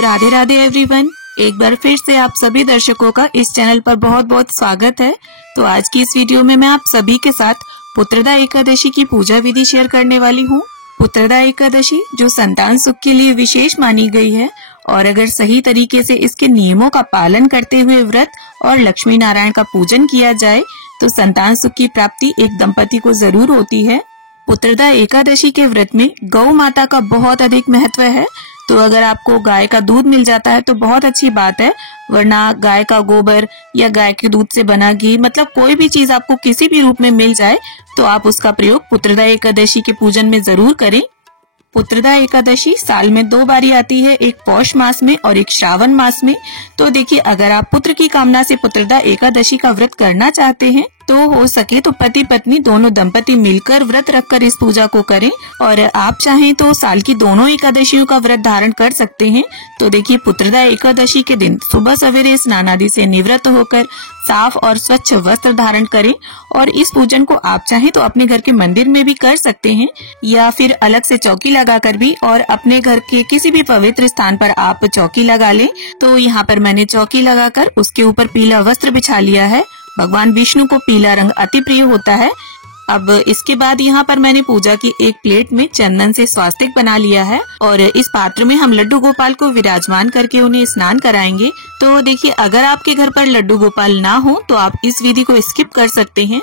Radhe Radhe everyone, एक बार फिर से आप सभी दर्शकों का इस चैनल पर बहुत बहुत स्वागत है। तो आज की इस वीडियो में मैं आप सभी के साथ पुत्रदा एकादशी की पूजा विधि शेयर करने वाली हूँ। पुत्रदा एकादशी जो संतान सुख के लिए विशेष मानी गई है और अगर सही तरीके से इसके नियमों का पालन करते हुए व्रत और लक्ष्मी नारायण का पूजन किया जाए तो संतान सुख की प्राप्ति एक दंपति को जरूर होती है। पुत्रदा एकादशी के व्रत में गौ माता का बहुत अधिक महत्व है। तो अगर आपको गाय का दूध मिल जाता है तो बहुत अच्छी बात है, वरना गाय का गोबर या गाय के दूध से बना घी, मतलब कोई भी चीज आपको किसी भी रूप में मिल जाए तो आप उसका प्रयोग पुत्रदा एकादशी के पूजन में जरूर करें। पुत्रदा एकादशी साल में 2 बारी आती है, एक पौष मास में और एक श्रावण मास में। तो देखिए, अगर आप पुत्र की कामना से पुत्रदा एकादशी का व्रत करना चाहते हैं तो हो सके तो पति पत्नी दोनों दंपति मिलकर व्रत रखकर इस पूजा को करें और आप चाहें तो साल की दोनों एकादशियों का व्रत धारण कर सकते हैं। तो देखिए, पुत्रदा एकादशी के दिन सुबह सवेरे स्नान आदि से निवृत्त होकर साफ और स्वच्छ वस्त्र धारण करें और इस पूजन को आप चाहें तो अपने घर के मंदिर में भी कर सकते हैं या फिर अलग से चौकी लगाकर भी, और अपने घर के किसी भी पवित्र स्थान पर आप चौकी लगा लें। तो यहाँ पर मैंने चौकी लगाकर उसके ऊपर पीला वस्त्र बिछा लिया है। भगवान विष्णु को पीला रंग अति प्रिय होता है। अब इसके बाद यहाँ पर मैंने पूजा की एक प्लेट में चंदन से स्वास्तिक बना लिया है और इस पात्र में हम लड्डू गोपाल को विराजमान करके उन्हें स्नान कराएंगे। तो देखिए, अगर आपके घर पर लड्डू गोपाल ना हो तो आप इस विधि को स्किप कर सकते हैं।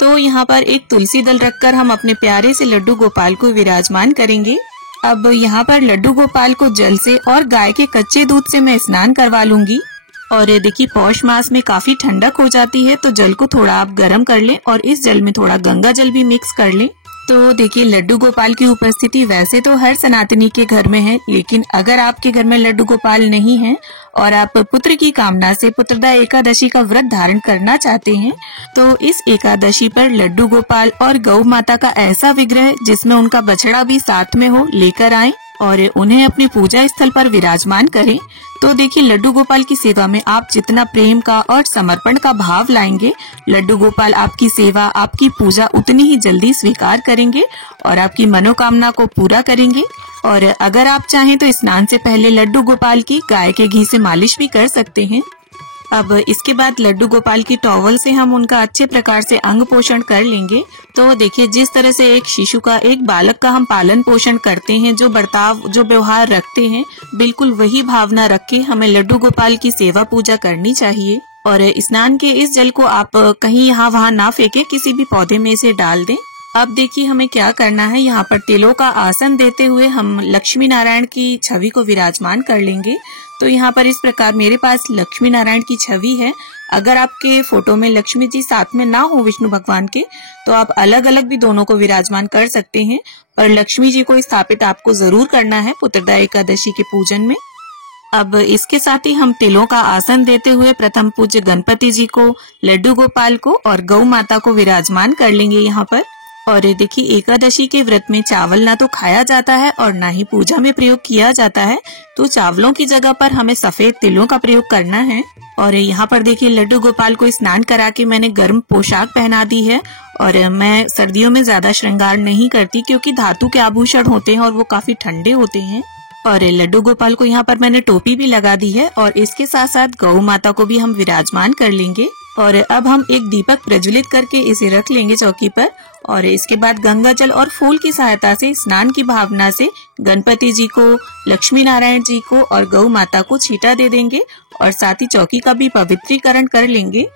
तो यहाँ पर एक तुलसी दल रखकर हम अपने प्यारे से लड्डू गोपाल को विराजमान करेंगे। अब यहाँ पर लड्डू गोपाल को जल से और गाय के कच्चे दूध से मैं स्नान करवा लूंगी। और देखिए, पौष मास में काफी ठंडक हो जाती है तो जल को थोड़ा आप गर्म कर लें और इस जल में थोड़ा गंगा जल भी मिक्स कर लें। तो देखिए, लड्डू गोपाल की उपस्थिति वैसे तो हर सनातनी के घर में है, लेकिन अगर आपके घर में लड्डू गोपाल नहीं है और आप पुत्र की कामना से पुत्रदा एकादशी का व्रत धारण करना चाहते हैं तो इस एकादशी पर लड्डू गोपाल और गौ माता का ऐसा विग्रह जिसमें उनका बछड़ा भी साथ में हो लेकर आएं और उन्हें अपने पूजा स्थल पर विराजमान करें। तो देखिए, लड्डू गोपाल की सेवा में आप जितना प्रेम का और समर्पण का भाव लाएंगे, लड्डू गोपाल आपकी सेवा, आपकी पूजा उतनी ही जल्दी स्वीकार करेंगे और आपकी मनोकामना को पूरा करेंगे। और अगर आप चाहें तो स्नान से पहले लड्डू गोपाल की गाय के घी से मालिश भी कर सकते हैं। अब इसके बाद लड्डू गोपाल की टॉवल से हम उनका अच्छे प्रकार से अंग पोषण कर लेंगे। तो देखिए, जिस तरह से एक शिशु का, एक बालक का हम पालन पोषण करते हैं, जो बर्ताव, जो व्यवहार रखते हैं, बिल्कुल वही भावना रख के हमें लड्डू गोपाल की सेवा पूजा करनी चाहिए। और स्नान के इस जल को आप कहीं यहाँ वहाँ ना फेंके, किसी भी पौधे में इसे डाल दें। अब देखिए, हमें क्या करना है, यहाँ पर तिलों का आसन देते हुए हम लक्ष्मी नारायण की छवि को विराजमान कर लेंगे। तो यहाँ पर इस प्रकार मेरे पास लक्ष्मी नारायण की छवि है। अगर आपके फोटो में लक्ष्मी जी साथ में ना हो विष्णु भगवान के तो आप अलग अलग भी दोनों को विराजमान कर सकते हैं, और लक्ष्मी जी को स्थापित आपको जरूर करना है पुत्रदा एकादशी के पूजन में। अब इसके साथ ही हम तिलों का आसन देते हुए प्रथम पूज्य गणपति जी को, लड्डू गोपाल को और गौ माता को विराजमान कर लेंगे यहाँ पर। और देखिए, एकादशी के व्रत में चावल ना तो खाया जाता है और ना ही पूजा में प्रयोग किया जाता है, तो चावलों की जगह पर हमें सफेद तिलों का प्रयोग करना है। और यहाँ पर देखिए, लड्डू गोपाल को स्नान करा के मैंने गर्म पोशाक पहना दी है और मैं सर्दियों में ज्यादा श्रृंगार नहीं करती क्योंकि धातु के आभूषण होते हैं और वो काफी ठंडे होते हैं। और लड्डू गोपाल को यहाँ पर मैंने टोपी भी लगा दी है और इसके साथ साथ गौ माता को भी हम विराजमान कर लेंगे। और अब हम एक दीपक प्रज्वलित करके इसे रख लेंगे चौकी पर और इसके बाद गंगा जल और फूल की सहायता से स्नान की भावना से गणपति जी को, लक्ष्मी नारायण जी को और गौ माता को छींटा दे देंगे और साथ ही चौकी का भी पवित्रीकरण कर लेंगे।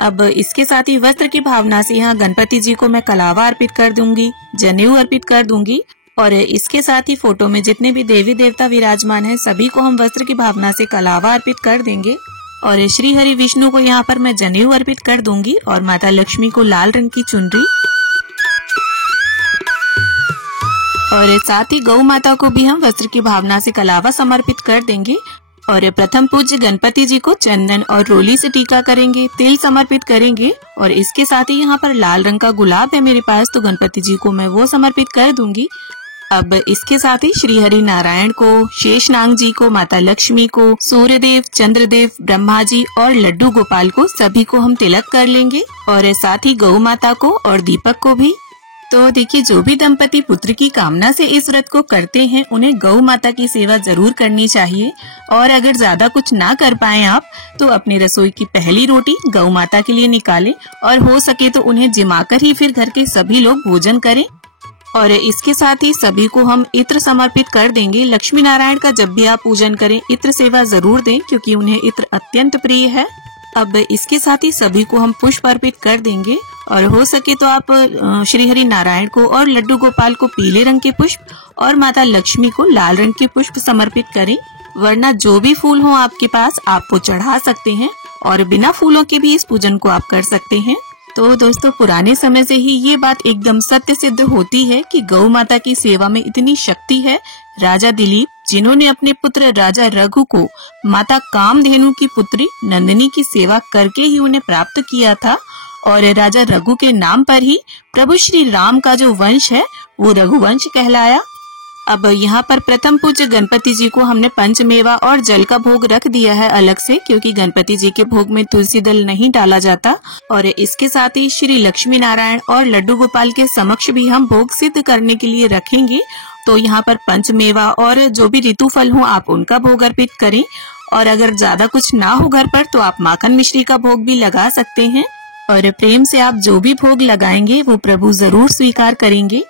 अब इसके साथ ही वस्त्र की भावना से यहाँ गणपति जी को मैं कलावा अर्पित कर दूंगी, जनेऊ अर्पित कर दूंगी और इसके साथ ही फोटो में जितने भी देवी देवता विराजमान हैं सभी को हम वस्त्र की भावना से कलावा अर्पित कर देंगे। और श्री हरि विष्णु को यहाँ पर मैं जनेऊ अर्पित कर दूंगी और माता लक्ष्मी को लाल रंग की चुनरी, और साथ ही गौ माता को भी हम वस्त्र की भावना से कलावा समर्पित कर देंगे। और प्रथम पूज्य गणपति जी को चंदन और रोली से टीका करेंगे, तिल समर्पित करेंगे और इसके साथ ही यहाँ पर लाल रंग का गुलाब है मेरे पास, तो गणपति जी को मैं वो समर्पित कर दूंगी। अब इसके साथ ही श्री हरि नारायण को, शेषनाग जी को, माता लक्ष्मी को, सूर्यदेव, चंद्रदेव, ब्रह्मा जी और लड्डू गोपाल को, सभी को हम तिलक कर लेंगे और साथ ही गौ माता को और दीपक को भी। तो देखिए, जो भी दंपति पुत्र की कामना से इस व्रत को करते हैं उन्हें गौ माता की सेवा जरूर करनी चाहिए। और अगर ज्यादा कुछ ना कर पाए आप तो अपनी रसोई की पहली रोटी गौ माता के लिए निकालें और हो सके तो उन्हें जिमाकर ही फिर घर के सभी लोग भोजन करें। और इसके साथ ही सभी को हम इत्र समर्पित कर देंगे। लक्ष्मी नारायण का जब भी आप पूजन करें इत्र सेवा जरूर दें क्योंकि उन्हें इत्र अत्यंत प्रिय है। अब इसके साथ ही सभी को हम पुष्प अर्पित कर देंगे और हो सके तो आप श्री हरि नारायण को और लड्डू गोपाल को पीले रंग के पुष्प और माता लक्ष्मी को लाल रंग के पुष्प समर्पित करें। वरना जो भी फूल हो आपके पास आप वो चढ़ा सकते हैं और बिना फूलों के भी इस पूजन को आप कर सकते हैं। तो दोस्तों, पुराने समय से ही ये बात एकदम सत्य सिद्ध होती है कि गौ माता की सेवा में इतनी शक्ति है। राजा दिलीप, जिन्होंने अपने पुत्र राजा रघु को माता कामधेनु की पुत्री नंदिनी की सेवा करके ही उन्हें प्राप्त किया था, और राजा रघु के नाम पर ही प्रभु श्री राम का जो वंश है वो रघुवंश कहलाया। अब यहाँ पर प्रथम पूज्य गणपति जी को हमने पंचमेवा और जल का भोग रख दिया है अलग से, क्योंकि गणपति जी के भोग में तुलसी दल नहीं डाला जाता। और इसके साथ ही श्री लक्ष्मी नारायण और लड्डू गोपाल के समक्ष भी हम भोग सिद्ध करने के लिए रखेंगे। तो यहाँ पर पंचमेवा और जो भी ऋतु फल हो आप उनका भोग अर्पित करें। और अगर ज्यादा कुछ ना हो घर पर तो आप माखन मिश्री का भोग भी लगा सकते हैं। और प्रेम से आप जो भी भोग लगाएंगे वो प्रभु जरूर स्वीकार करेंगे।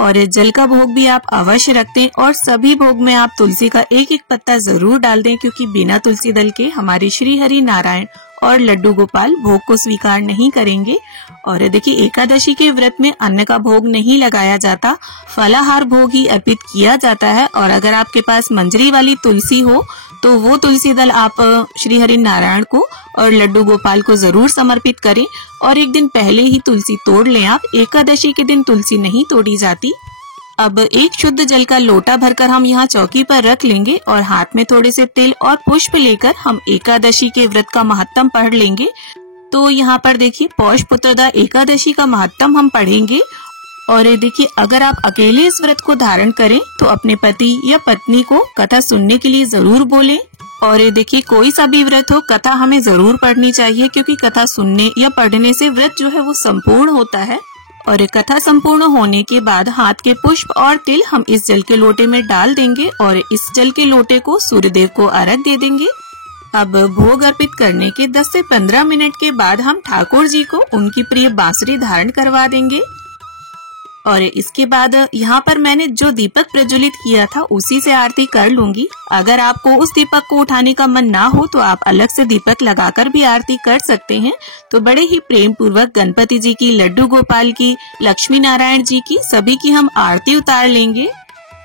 और जल का भोग भी आप अवश्य रखते हैं और सभी भोग में आप तुलसी का एक एक पत्ता जरूर डाल दें, क्योंकि बिना तुलसी दल के हमारे श्री हरि नारायण और लड्डू गोपाल भोग को स्वीकार नहीं करेंगे। और देखिए, एकादशी के व्रत में अन्न का भोग नहीं लगाया जाता, फलाहार भोग ही अर्पित किया जाता है। और अगर आपके पास मंजरी वाली तुलसी हो तो वो तुलसी दल आप श्री हरि नारायण को और लड्डू गोपाल को जरूर समर्पित करें। और एक दिन पहले ही तुलसी तोड़ लें आप, एकादशी के दिन तुलसी नहीं तोड़ी जाती। अब एक शुद्ध जल का लोटा भरकर हम यहाँ चौकी पर रख लेंगे और हाथ में थोड़े से तिल और पुष्प लेकर हम एकादशी के व्रत का महत्तम पढ़ लेंगे। तो यहाँ पर देखिए, पौष पुत्रदा एकादशी का महत्तम हम पढ़ेंगे। और देखिए, अगर आप अकेले इस व्रत को धारण करें तो अपने पति या पत्नी को कथा सुनने के लिए जरूर बोलें। और देखिए, कोई सा भी व्रत हो, कथा हमें जरूर पढ़नी चाहिए, क्योंकि कथा सुनने या पढ़ने से व्रत जो है वो संपूर्ण होता है। और कथा संपूर्ण होने के बाद हाथ के पुष्प और तिल हम इस जल के लोटे में डाल देंगे और इस जल के लोटे को सूर्यदेव को अर्घ्य दे देंगे। अब भोग अर्पित करने के 10 से 15 मिनट के बाद हम ठाकुर जी को उनकी प्रिय बांसुरी धारण करवा देंगे। और इसके बाद यहाँ पर मैंने जो दीपक प्रज्वलित किया था उसी से आरती कर लूंगी। अगर आपको उस दीपक को उठाने का मन ना हो तो आप अलग से दीपक लगाकर भी आरती कर सकते हैं। तो बड़े ही प्रेम पूर्वक गणपति जी की, लड्डू गोपाल की, लक्ष्मी नारायण जी की, सभी की हम आरती उतार लेंगे।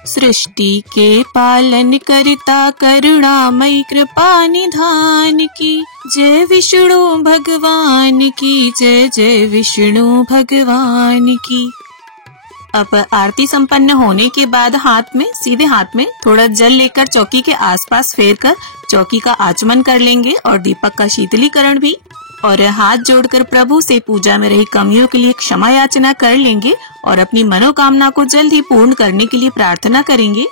सृष्टि के पालन करता करुणामयी कृपा निधान की, जय विष्णु भगवान की, जय जय विष्णु भगवान की। अब आरती संपन्न होने के बाद सीधे हाथ में थोड़ा जल लेकर चौकी के आसपास फेरकर चौकी का आचमन कर लेंगे और दीपक का शीतलीकरण भी। और हाथ जोड़कर प्रभु से पूजा में रही कमियों के लिए क्षमा याचना कर लेंगे और अपनी मनोकामना को जल्द ही पूर्ण करने के लिए प्रार्थना करेंगे।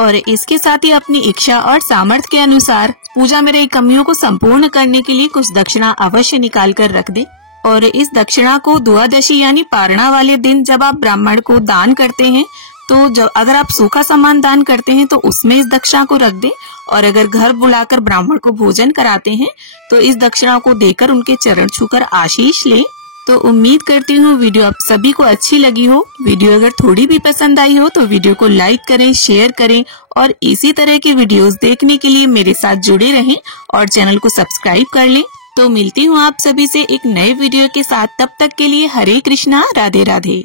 और इसके साथ ही अपनी इच्छा और सामर्थ्य के अनुसार पूजा में रही कमियों को संपूर्ण करने के लिए कुछ दक्षिणा अवश्य निकाल कर रख दे। और इस दक्षिणा को द्वादशी यानी पारणा वाले दिन जब आप ब्राह्मण को दान करते हैं तो अगर आप सूखा सामान दान करते हैं तो उसमें इस दक्षिणा को रख दें। और अगर घर बुलाकर ब्राह्मण को भोजन कराते हैं तो इस दक्षिणा को देकर उनके चरण छूकर आशीष लें। तो उम्मीद करती हूँ वीडियो आप सभी को अच्छी लगी हो। वीडियो अगर थोड़ी भी पसंद आई हो तो वीडियो को लाइक करें, शेयर करें और इसी तरह की वीडियोस देखने के लिए मेरे साथ जुड़े रहें और चैनल को सब्सक्राइब कर लें। तो मिलती हूँ आप सभी से एक नए वीडियो के साथ, तब तक के लिए हरे कृष्णा, राधे राधे।